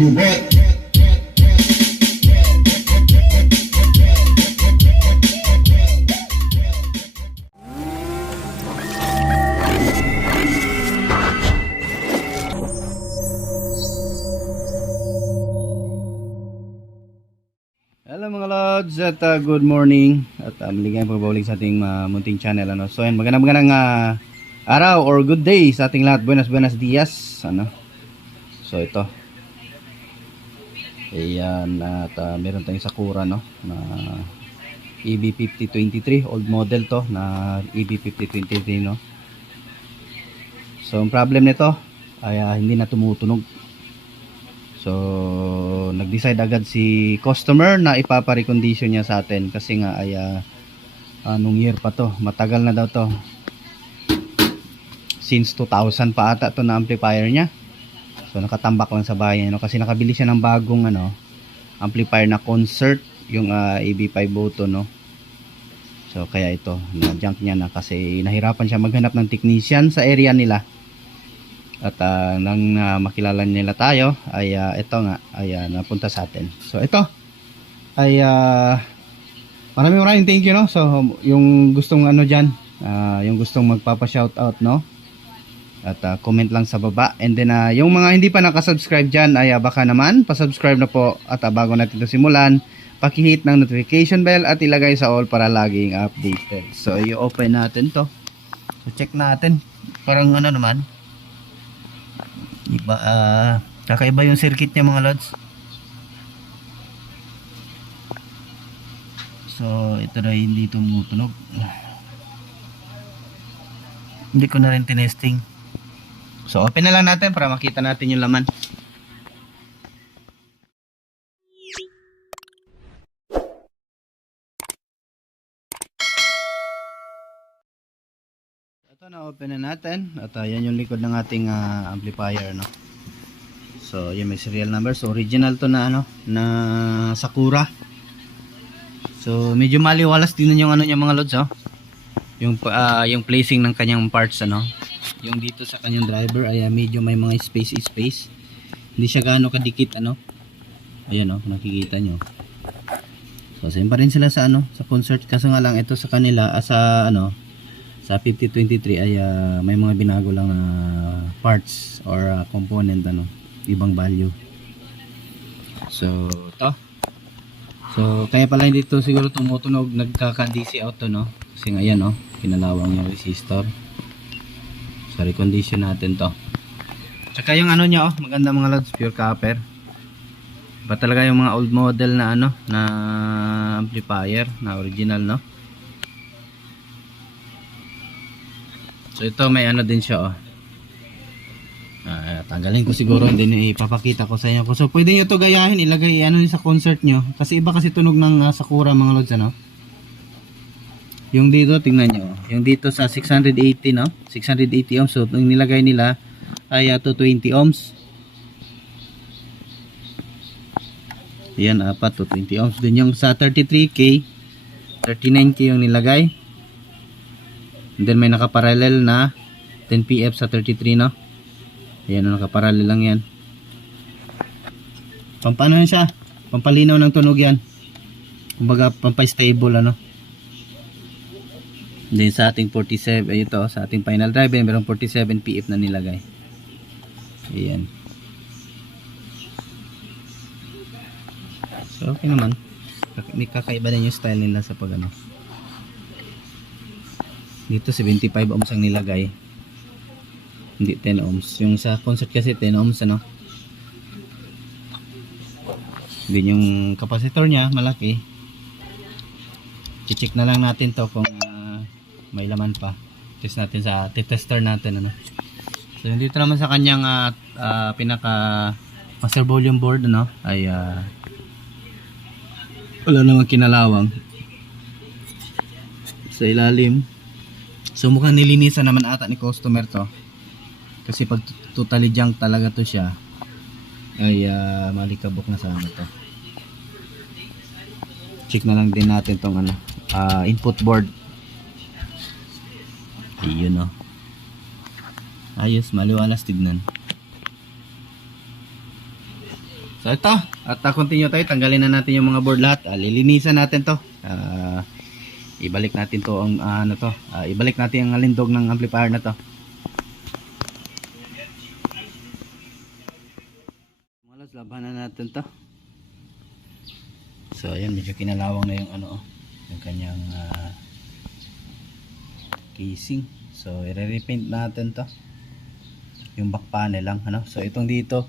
gubot. Hello mga lods at good morning at maligayang pagbabalik sa ating munting channel ano. So ayan, magandang araw or good day sa ating lahat. Buenos dias ano. So ito. Ayan at meron tayong Sakura no na EB5023 old model to na EB5023 no. So ang problem nito ay hindi na tumutunog. So nag-decide agad si customer na ipapa-recondition niya sa atin kasi nga ay anong year pa to, matagal na daw to, since 2000 pa ata to na amplifier niya. So nakatambak lang sa bahay no? Kasi nakabili siya ng bagong amplifier na concert, yung AB5 Boto no. So kaya ito na junk niya na kasi nahirapan siya maghanap ng technician sa area nila. At nang makilala nila tayo ay ito nga ay napunta sa atin. So ito ay maraming thank you no. So yung gustong diyan, yung gustong magpapa-shoutout no. At comment lang sa baba. And then yung mga hindi pa naka-subscribe diyan ay baka naman pa-subscribe na po at bago natin ito simulan, paki-hit ng notification bell at ilagay sa all para laging updated. So i-open natin to. So check natin. Parang naman iba, kakaiba yung circuit niya mga lods. So ito na hindi tumutunog. Hindi ko na rin tinesting. So open na lang natin para makita natin yung laman. Ito na, open na natin at yan yung likod ng ating amplifier no. So yan may serial number. So original to na na Sakura. So medyo maliwalas din yung niya mga lods yung placing ng kanyang parts yung dito sa kanyang driver ay medyo may mga space. Hindi siya gaano kadikit ayan nakikita nyo. So same pa rin sila sa sa concert, kaso nga lang ito sa kanila sa 5023 ay may mga binago lang na parts or component ibang value. So to. So kaya pala hindi to siguro tumutunog, nagkaka-DC out to kasi nga yan kinalawang yung resistor. So recondition natin to. Tsaka yung niya maganda mga lods, pure copper. Ba talaga yung mga old model na na amplifier na original So ito may din siya tanggalin ko siguro, hindi ipapakita ko sa inyo. So pwede nyo to gayahin, ilagay sa concert nyo kasi iba kasi tunog ng Sakura mga lods yung dito tingnan nyo, yung dito sa 680 680 ohms. So yung nilagay nila ay 220 ohms. Yan apat 220 ohms. Din yung sa 33K 39K yung nilagay. And then may nakaparallel na 10pf sa 33 ayan nakaparallel lang yan. Pampano yan siya, pampalinaw ng tunog yan, kumbaga pampastable Then sa ating 47 ito sa ating final drive mayroong 47pf na nilagay. Ayan. So okay naman, may kakaiba din yung style nila sa pag dito 75 ohms ang nilagay, hindi 10 ohms. Yung sa concert kasi 10 ohms din yung capacitor niya malaki. I-check na lang natin to kung may laman pa. Test natin sa tester natin So dito naman sa kanyang pinaka master volume board ay wala namang kinalawang sa ilalim. So mukhang nilinisan naman ata ni customer to kasi pag totally junk talaga to siya ay malikabok na sana to. Check na lang din natin tong input board. Ayun ayos, maliwalas tignan. So ito, at continue tayo, tanggalin na natin yung mga board lahat. Lilinisan natin to. Ibalik natin to ang ibalik natin ang alindog ng amplifier na to. Malas, labanan natin to. So ayan, medyo kinalawang na yung yung kanyang casing. So i-repaint natin to. Yung back panel lang, So itong dito,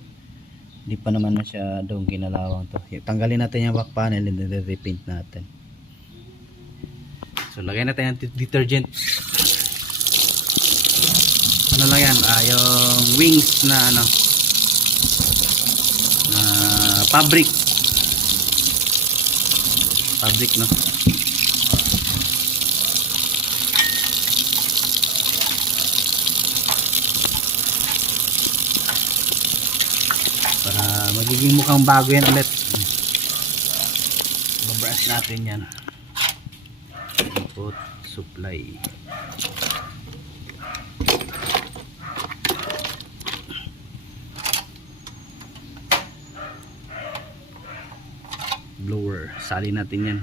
hindi pa naman masyadong ginalawang to. Tanggalin natin yung back panel and then repaint natin. So lagay natin yung detergent. Ano lang yan? Yung wings na fabric. Fabric, no? Para magiging mukhang bago yan ulit. Babrush natin yan. Input supply. Blower, sali natin yan.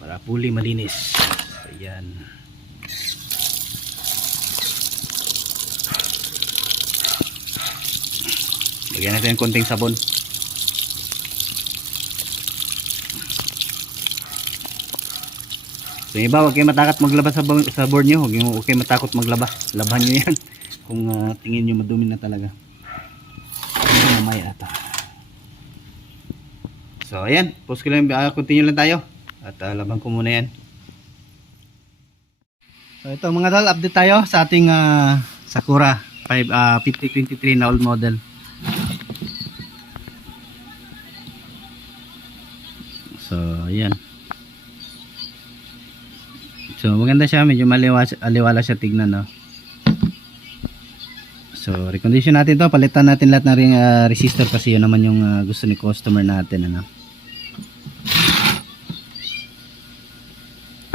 Para puli malinis. Ayan. Lagyan natin ng konting sabon. So iba, huwag kayo matakot maglaba sa board nyo. Huwag kayo matakot maglaba. Laban nyo yan. Kung tingin nyo madumi na talaga. Mamaya ata. So ayan, pause ko lang, continue lang tayo. At laban ko muna yan. So ito mga tol, update tayo sa ating Sakura 5023 na old model. So ayan. So maganda siya, medyo aliwala siya tignan, no. So recondition natin to, palitan natin lahat ng resistor kasi yun naman yung gusto ni customer natin,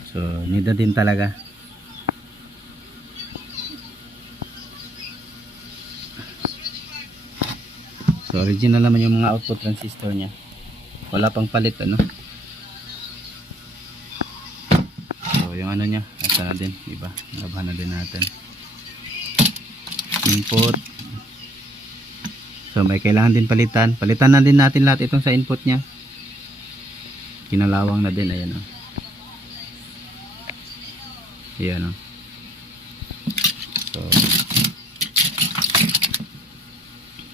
So nida din talaga. So original naman yung mga output transistor niya. Wala pang palit, So yung niya, asa na din, iba. Labahan na din natin. Input. So may kailangan din palitan. Palitan na din natin lahat itong sa input niya. Kinalawang na din, ayan, Ayan, So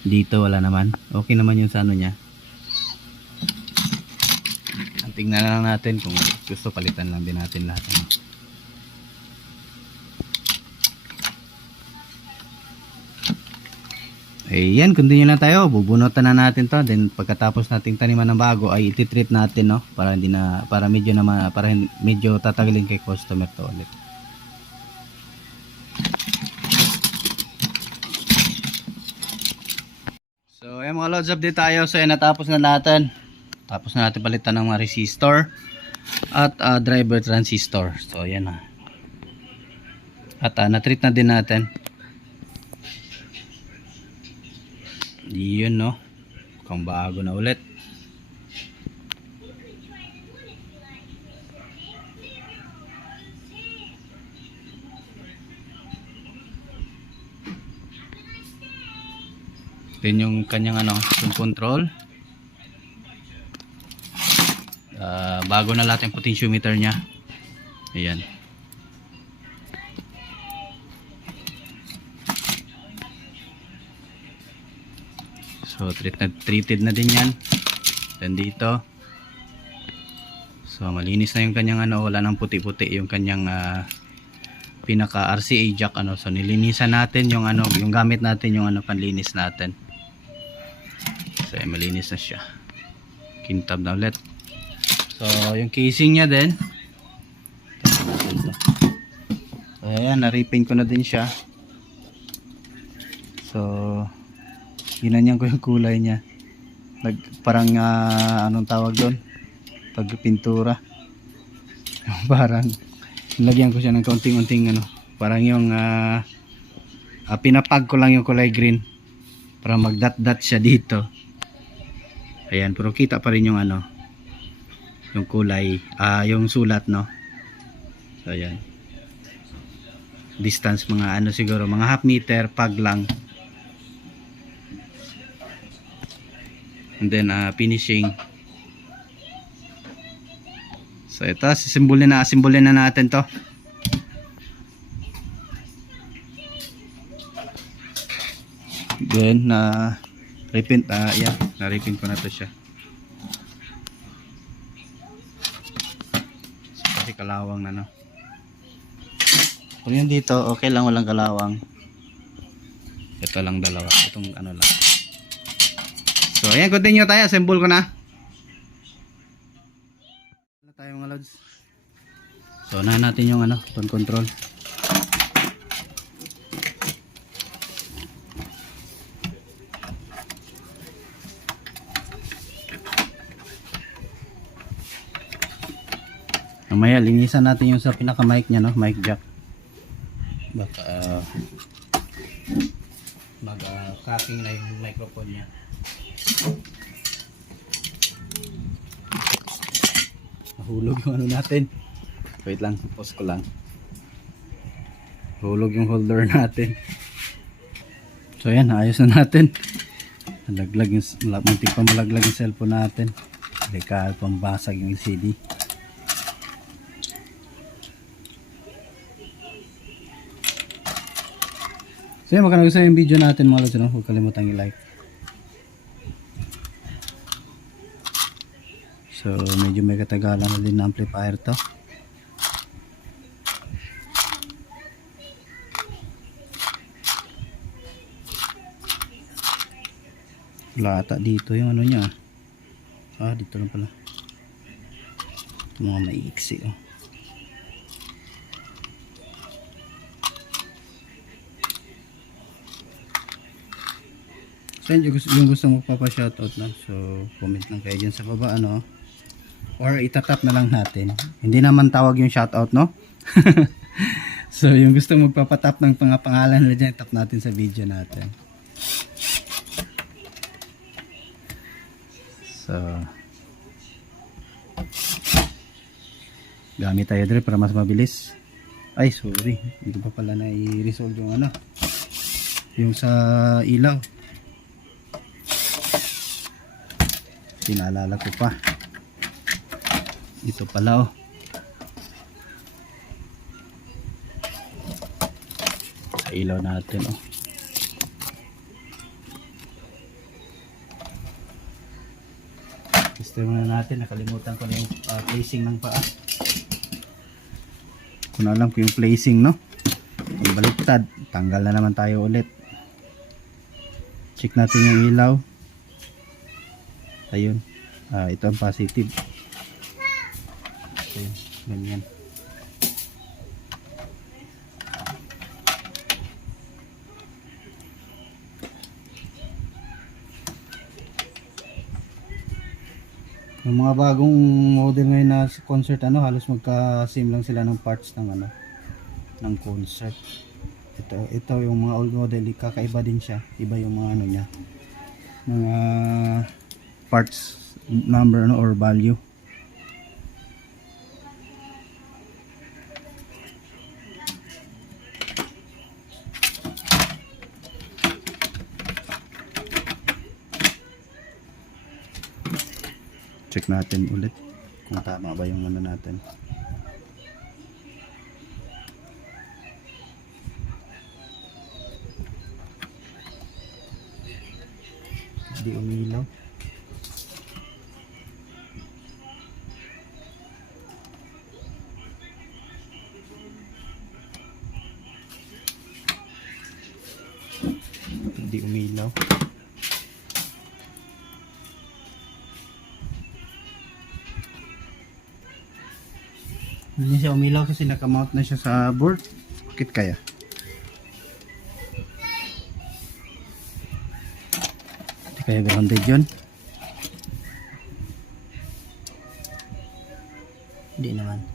dito wala naman. Okay naman yung sa niya. Tingnan na lang natin kung gusto, palitan lang din natin lahat. Ayan, continue na tayo. Bubunutan na natin to. Then pagkatapos nating taniman ng bago ay iti-treat natin, para hindi na, para medyo tatagalin kay customer to ulit. So ayan mga loads, update tayo. So ayan, natapos na natin. Tapos na natin palitan ng mga resistor at driver transistor. So ayan na. At na-treat na din natin. Yun, mukhang bago na ulit. Then yung kanyang yung control. Bago na lahat yung potentiometer nya. Ayan. So treated na din yan. Then dito, so malinis na yung kanyang wala nang puti-puti yung kanyang pinaka RCA jack, So nilinisan natin yung yung gamit natin, yung panlinis natin. So malinis na siya. Kintab na ulit. So yung casing niya din, so ayan, na-repaint ko na din siya. So ginanyan ko yung kulay niya. Parang anong tawag doon, pag pintura. Parang nilagyan ko siya ng kaunting-unting parang yung pinapag ko lang yung kulay green para magdat-dat siya dito. Ayan, pero kita pa rin yung ano, yung kulay, yung sulat, no. So ayan, distance mga ano siguro, mga half meter, pag lang. And then finishing. So ito, simbolin na natin to. Then repaint, yeah, na-repaint ko na to siya. So, kasi kalawang na, no. Kung yun dito, okay lang, walang kalawang. Ito lang dalawa, itong ano lang. So ayan, continue tayo, assemble ko na. Wala tayo mga lods. So unahan natin yung ano, tone control. Mamaya linisan natin yung sa pinaka mic nya, no, mic jack. Baka cracking na yung microphone nya. Nahulog yung ano natin. Wait lang, pause ko lang. Nahulog yung holder natin. So ayan, ayos na natin. Malaglag yung, muntik pa malaglag yung cellphone natin. Dekal, pambasag yung LCD. So yun, magkano gusto yung video natin mga lods, no? Huwag kalimutang i-like. So medyo may katagalan na din na amplifier to. Wala ata dito yung ano nya. Dito lang pala. Ito mga maiiksi, oh. So yung gusto magpapa-shoutout na, so comment lang kayo dyan sa baba, ano, or itatap na lang natin. Hindi naman tawag yung shoutout, no. So yung gusto magpapatap ng pangalan nila dyan, tap natin sa video natin. So gamit tayo dito para mas mabilis. Ay sorry, hindi pa pala na i-resolve yung ano, yung sa ilaw. Pinaalala ko pa. Ito pala, oh. Sa ilaw natin, oh. Tester muna natin. Nakalimutan ko na yung placing ng paa. Kung alam ko yung placing, no? Kung baliktad, tanggal na naman tayo ulit. Check natin yung ilaw. Ayun, ito ang positive. Ayun, ganyan. Yung mga bagong model ngayon na concert, ano, halos magka-same lang sila ng parts ng ano, ng concert. Ito yung mga old model, kakaiba din siya. Iba yung mga ano niya, mga parts number, ano, or value. Check natin ulit kung tama ba yung ano natin. Hindi umilaw. Hindi umilaw. Hindi siya umilaw kasi nakamount na siya sa board. Bakit kaya? Hindi kaya grounded yun? Hindi naman.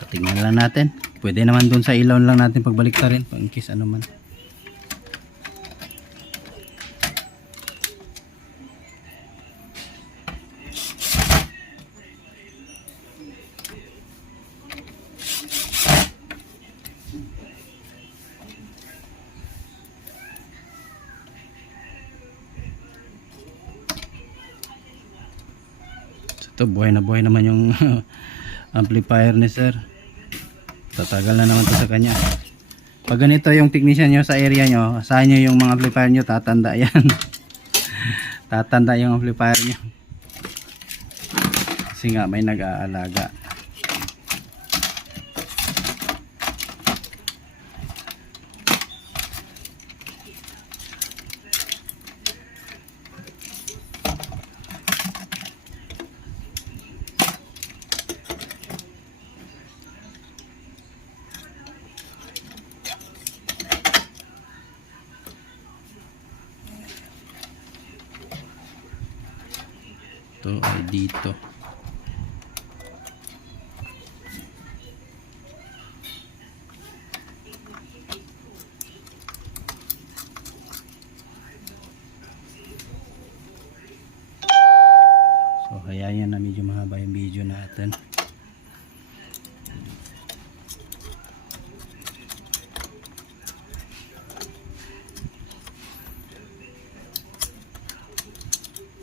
So tingnan lang natin. Pwede naman dun sa ilaw lang natin pagbalik ta rin. In case ano man. Ito, buhay na buhay naman yung amplifier ni sir. Tatagal na naman to sa kanya. Pag ganito yung technician nyo sa area nyo, asahan nyo yung mga amplifier nyo, tatanda yan. Tatanda yung amplifier nyo. Kasi nga may nag-aalaga. Ito ay dito. So hayaan na medyo mahaba yung video natin.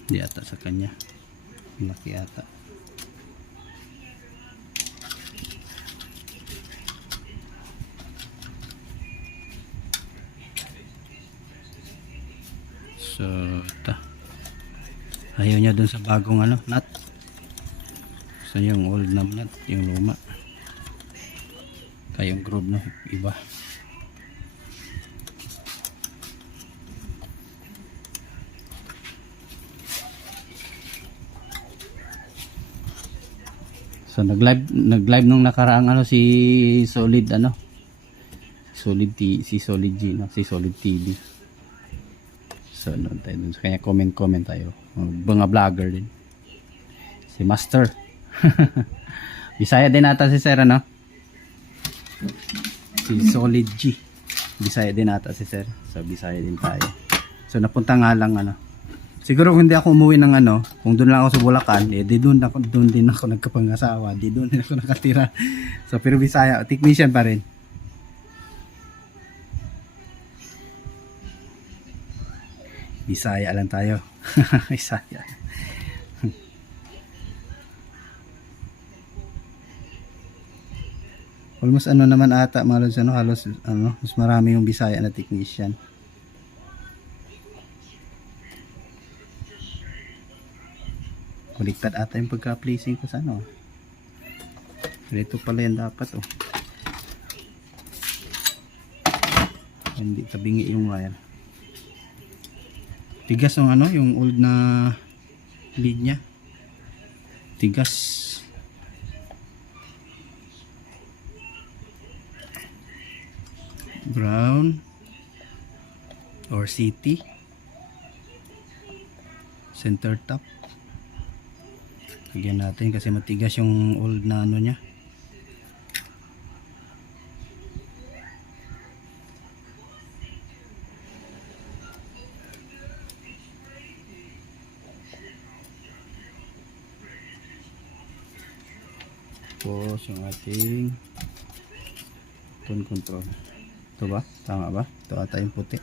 Hindi ata sa kanya. Laki ata. So ito. Ayaw niya dun sa bagong ano, nut. So yung old na nut, yung luma. Kaya yung groove no, iba. So nag-live nung nakaraang ano si Solid ano. Solid si Solid G no, si Solid TV. So noon tayo dun. So, kaya comment tayo. Mga vlogger din. Si Master. Bisaya din ata si Sir ano. Si Solid G. Bisaya din ata si Sir. So Bisaya din tayo. So napunta nga lang ano. Siguro kung hindi ako umuwi ng ano, kung doon lang ako sa Bulacan, eh di doon din ako nagkapangasawa, di doon din ako nakatira. So pero Bisaya, technician pa rin. Bisaya lang tayo. Bisaya. Almost ano naman ata mga lods, ano, halos ano, mas marami yung Bisaya na technician. Baliktad ata yung pagka-placing ko sa ano. Dito pala yan dapat oh. Hindi tabingi yung wire. Tigas yung ano, yung old na lead nya. Tigas. Brown or city. Center top. Lagyan natin kasi matigas yung old na ano nya. Tapos yung ating tone control. Ito ba? Tama ba? Ito ata yung puti.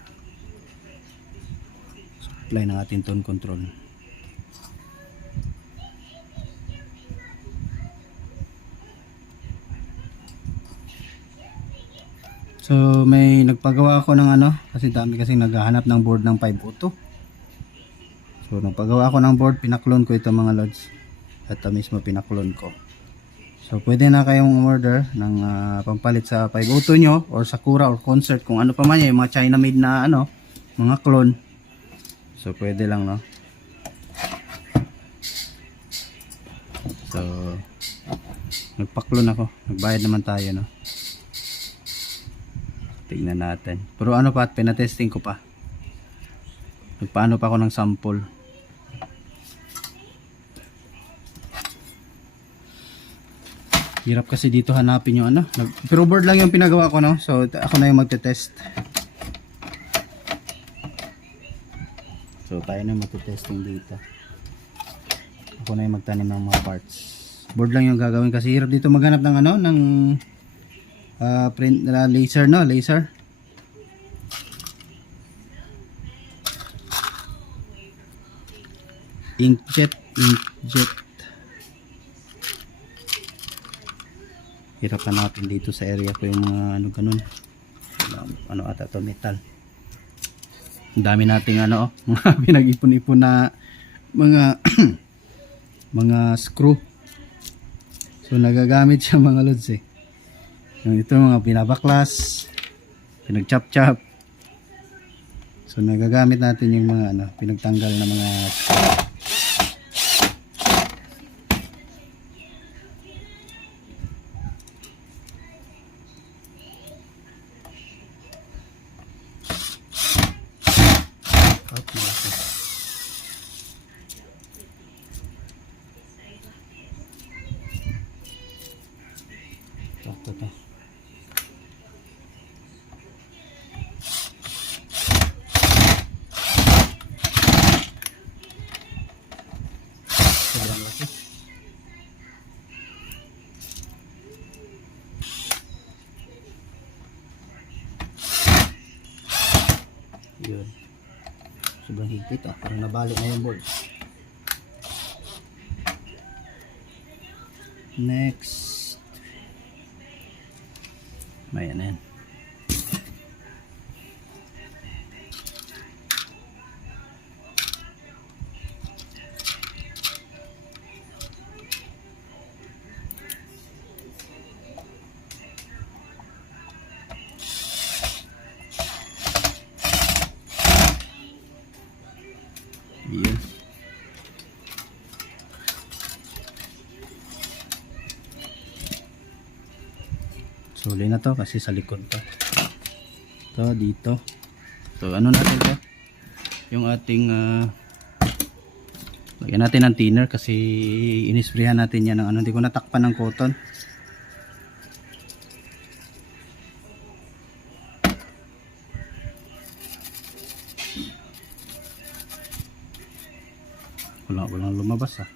Supply ng ating tone control. So may nagpagawa ako ng ano, kasi dami kasi naghahanap ng board ng 502. So nagpagawa ako ng board, pinaklon ko ito mga lods. Ito mismo pinaklon ko. So pwede na kayong order ng pampalit sa 502 nyo or Sakura or Concert, kung ano pa man yan, yung mga China made na ano, mga clone. So pwede lang no. So nagpaklon ako, nagbayad naman tayo no. Tingnan natin. Pero ano pa, pinatesting ko pa. Nagpaano pa ako ng sample. Hirap kasi dito hanapin yung ano. Pero board lang yung pinagawa ko no. So ako na yung magte-test. So tayo na yung magte-testing dito. Ako na yung magtanim ng mga parts. Board lang yung gagawin kasi hirap dito maghanap ng ano, ng print laser no, laser. Inkjet. hirapan natin dito sa area ko yung mga ano ganun. Ano ata to, metal. Ang dami nating ano, mga pinag-ipon-ipon na mga mga screw. So nagagamit siya mga lods eh. Yung ito mga pinabaklas, pinag-chop-chop. So nagagamit natin yung mga ano, pinagtanggal na mga screw. Ito. Sobrang laki. Yun. Sobrang higpit ah. Parang nabalik na yung board. Next. Ayan na yan. Yes. Suli na to kasi sa likod to. Ito dito. So ano natin to? Yung ating lagyan natin ng thinner kasi inisprayan natin yan ng ano, hindi ko natakpan ng cotton. Walang lumabas ah.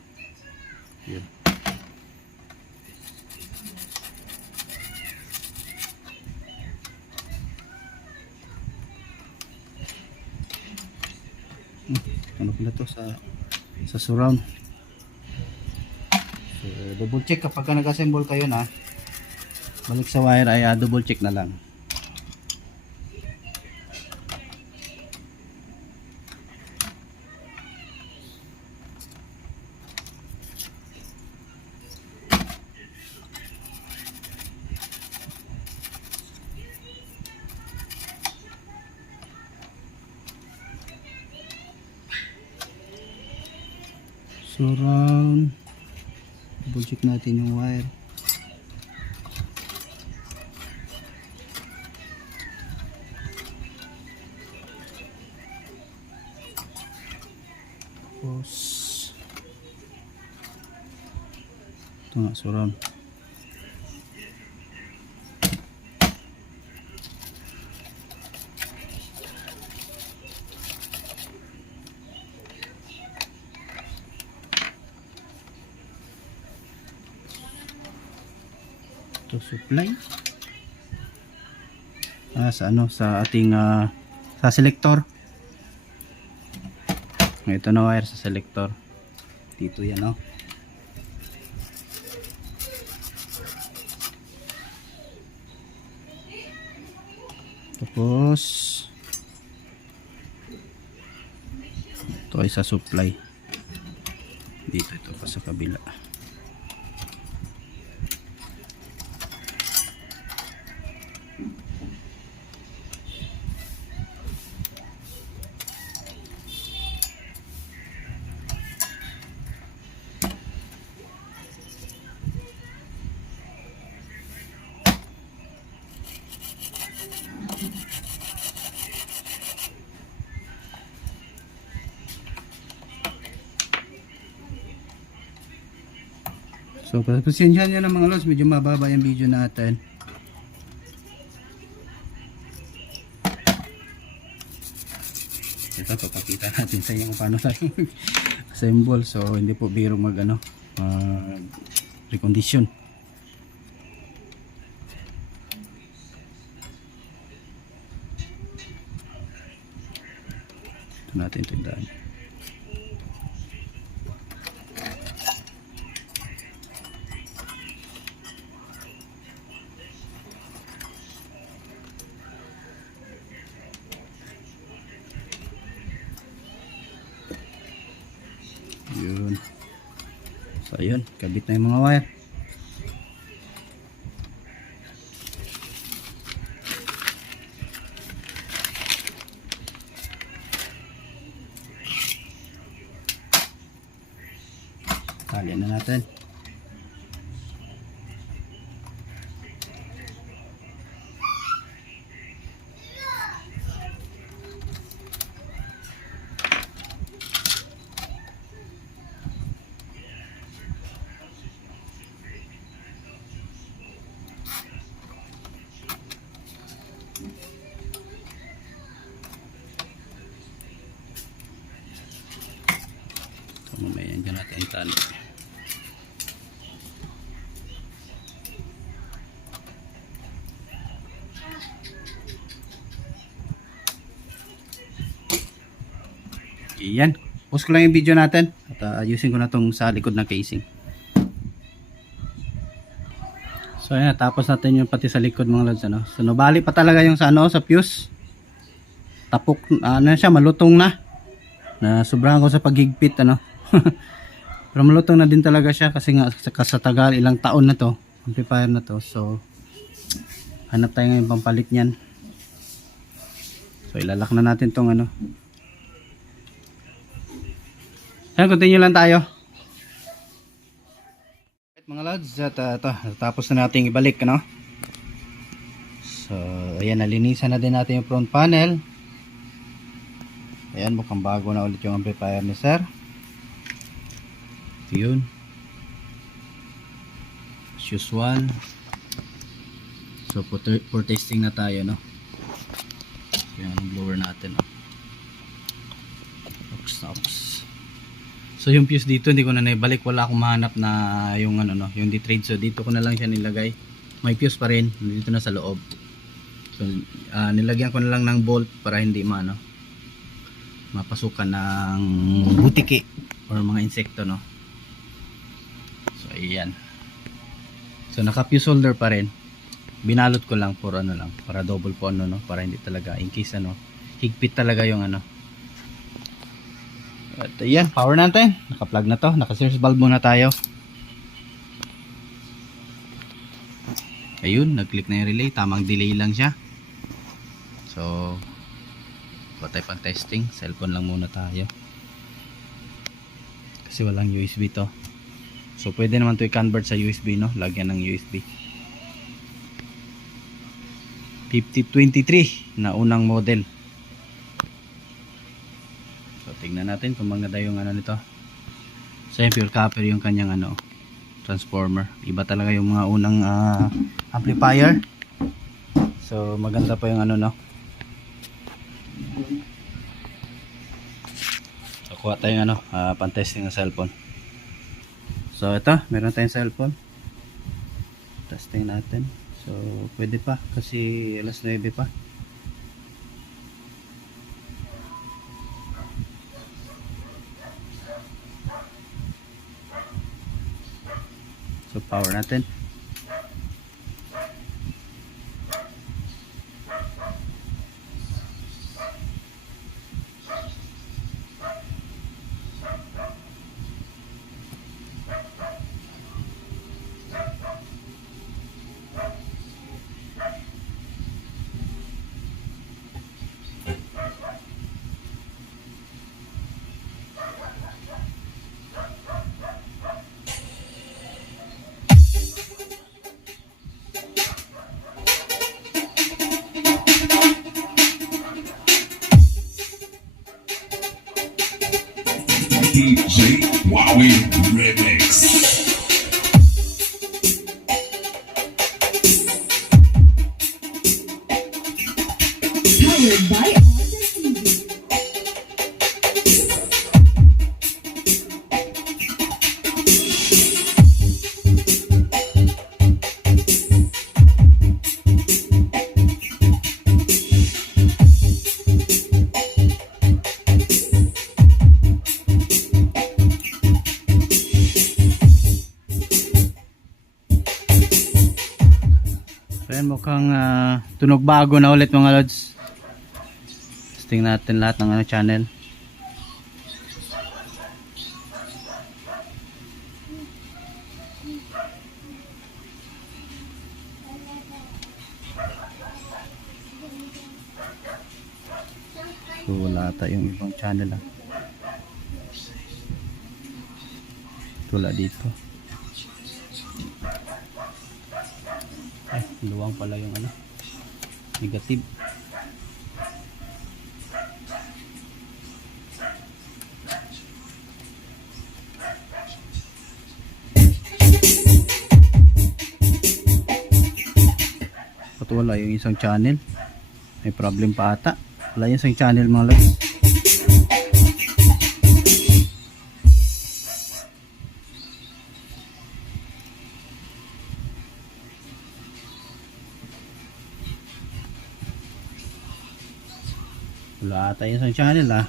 Yun. Ano pala to sa surround. So, double check kapag nag-assemble kayo na balik sa wire ay double check na lang. Surround, double check natin yung wire. Tapos ito nga, surround. Supply sa ano, sa ating sa selector. Ito na wire sa selector dito yan, no? Tapos ito ay sa supply dito, ito pa sa kabila. So pasensya nyo na mga lods, medyo mababa yung video natin. Ito, papakita natin sa inyo kung paano tayo assemble. So hindi po biro mag ano, recondition. Ito natin tindaan. ayun, kabit na yung mga wire. Tali na natin. So, mamaya dyan natin tali. Yan. Pause ko lang yung video natin at ayusin ko na tong sa likod ng casing. So ayan, tapos natin yung pati sa likod mga lods, ano. So nabali pa talaga yung sa ano, sa fuse. Tapok ano siya, malutong na. Na sobrahan ko sa paghigpit, ano. Pero malutong na din talaga siya kasi nga sa tagal, ilang taon na to, amplifier na to. So hanap tayo ngayon pampalit niyan. So ilalak na natin tong ano. Ayan, continue lang tayo. Mga lods, at tapos na natin ibalik, ano? So ayan, nalinisan na din natin yung front panel. Ayan, mukhang bago na ulit yung amplifier ni sir. Yun, as usual. So for testing na tayo, no? Yan ang blower natin, no? Oops. So yung fuse dito hindi ko na naibalik, wala akong mahanap na yung ano, no, yung detrade. So dito ko na lang siya nilagay. May fuse pa rin dito na sa loob. So nilagyan ko na lang ng bolt para hindi mapasukan ng butiki or mga insekto, no. So ayan. So naka fuse holder pa rin. Binalot ko lang for ano lang, para double po ano, no, para hindi talaga in case ano, higpit talaga yung ano. At ayan, power natin. Naka-plug na to. Naka-series valve muna tayo. Ayun, nag-click na yung relay. Tamang delay lang siya. So patay pang testing. Cellphone lang muna tayo kasi walang USB to. So pwede naman to i-convert sa USB, no? Lagyan ng USB 5023 na unang model. Tingnan natin kung maganda yung ano nito. So pure copper yung kanyang ano, transformer. Iba talaga yung mga unang amplifier. So maganda pa yung ano, no. So kuha tayong ano, pan-testing ng cellphone. So ito, meron tayong cellphone. Testing natin. So pwede pa kasi alas 9 pa. So power natin. DJ Wowie Remix. Powered by Ayan, mukhang tunog bago na ulit mga lods. Testing natin lahat ng ano, channel. So wala ata yung ibang channel ah. Wala dito. Ay, luwang pala yung ano, negative. At wala yung isang channel. May problem pa ata. Wala yung isang channel mga lods. Wala ata yung isang channel ah.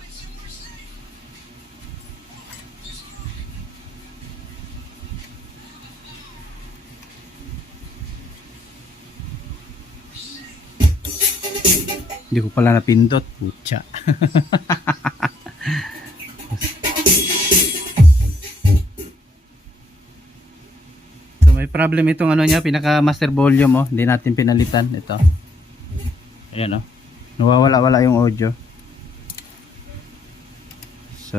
Hindi ko pala napindot. Putya. So may problem itong ano niya, pinaka master volume oh. Hindi natin pinalitan ito. Ayan oh. Nawawala-wala yung audio. So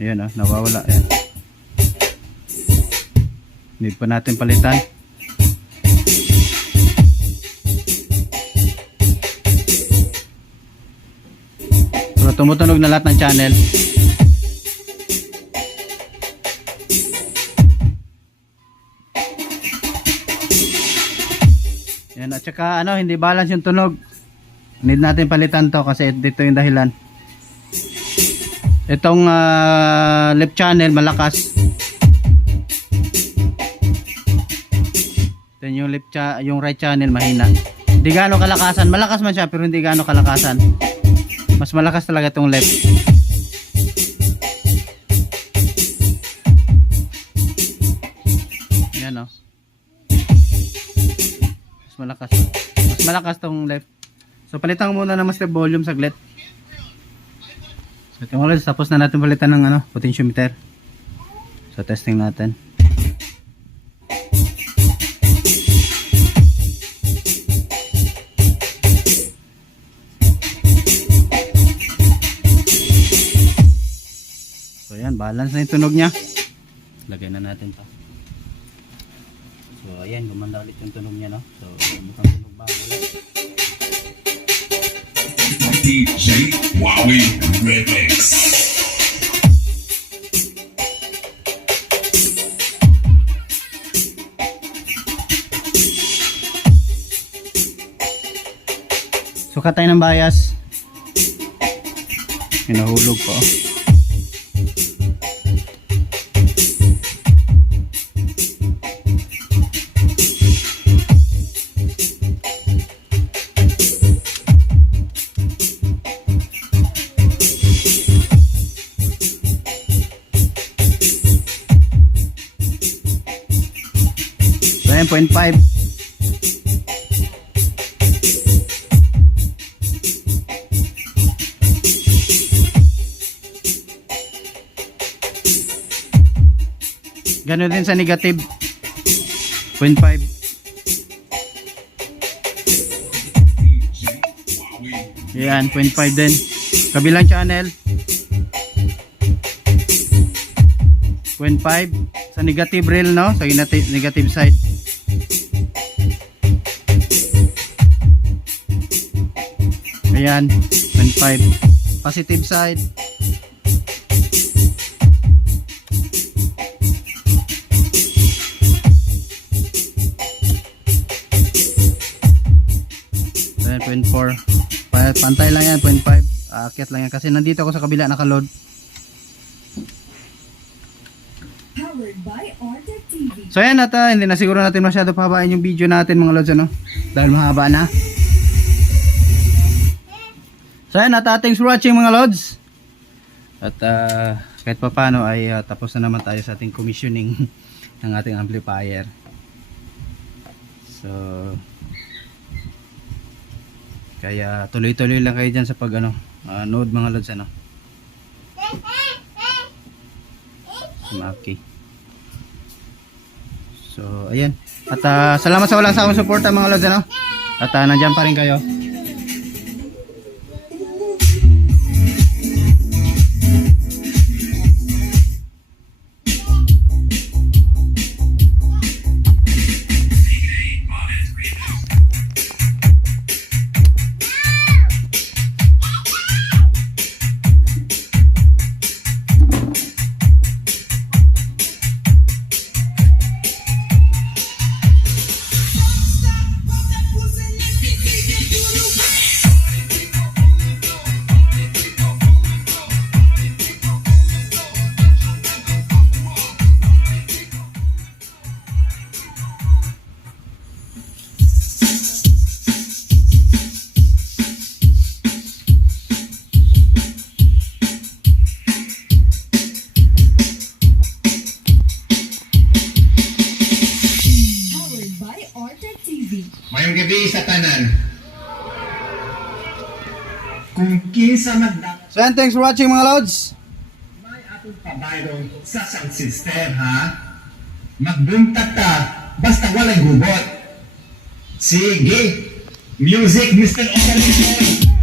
ayan oh, nawawala. Ayan. Hindi pa natin palitan. Tumutunog na lahat ng channel. Yan, at saka ano, hindi balance yung tunog. Need natin palitan to kasi dito yung dahilan. Itong left channel malakas. Then yung yung right channel mahina. Hindi gaano kalakasan. Malakas man siya pero hindi gaano kalakasan. Mas malakas talaga itong left. Yan o. Mas malakas. Mas malakas itong left. So palitan muna ng master volume saglit. So ito mga lods, tapos na natin palitan ng ano, potentiometer. So testing natin. Balance na yung tunog niya. Lagay na natin to. So ayan, gumanda ulit yung tunog niya no. So mukhang tunog bago ulit. DJ Wowie Remix. Sukat tayo ng bias. Hinahulog po. So ayan, 0.5. Ganun din sa negative 0.5. Yan, 0.5 din. Kabilang channel 0.5 sa negative rail no, sa negative side. Ayan, 0.5 positive side. Ayan, 0.4. Pantay lang yan, 0.5. Aakyat lang yan kasi nandito ako sa kabila nakaload. So ayan at hindi na siguro natin masyado pahabain yung video natin mga lods ano, dahil mahaba na. So ayan at thanks for watching mga lods. At kahit pa paano ay tapos na naman tayo sa ating commissioning ng ating amplifier. So kaya tuloy-tuloy lang kayo dyan sa pag ano, node mga lods ano. Okay. So ayan. At salamat sa walang sawang suporta mga lods ano. At nandiyan pa rin kayo. Mayong gabi sa tanan. Kung kinsa magdak So yan, thanks for watching mga Lods. may atong pabayron sa sound system ha. Magbuntag ta basta walay gugot. Sige. Music Mr. Okalipon.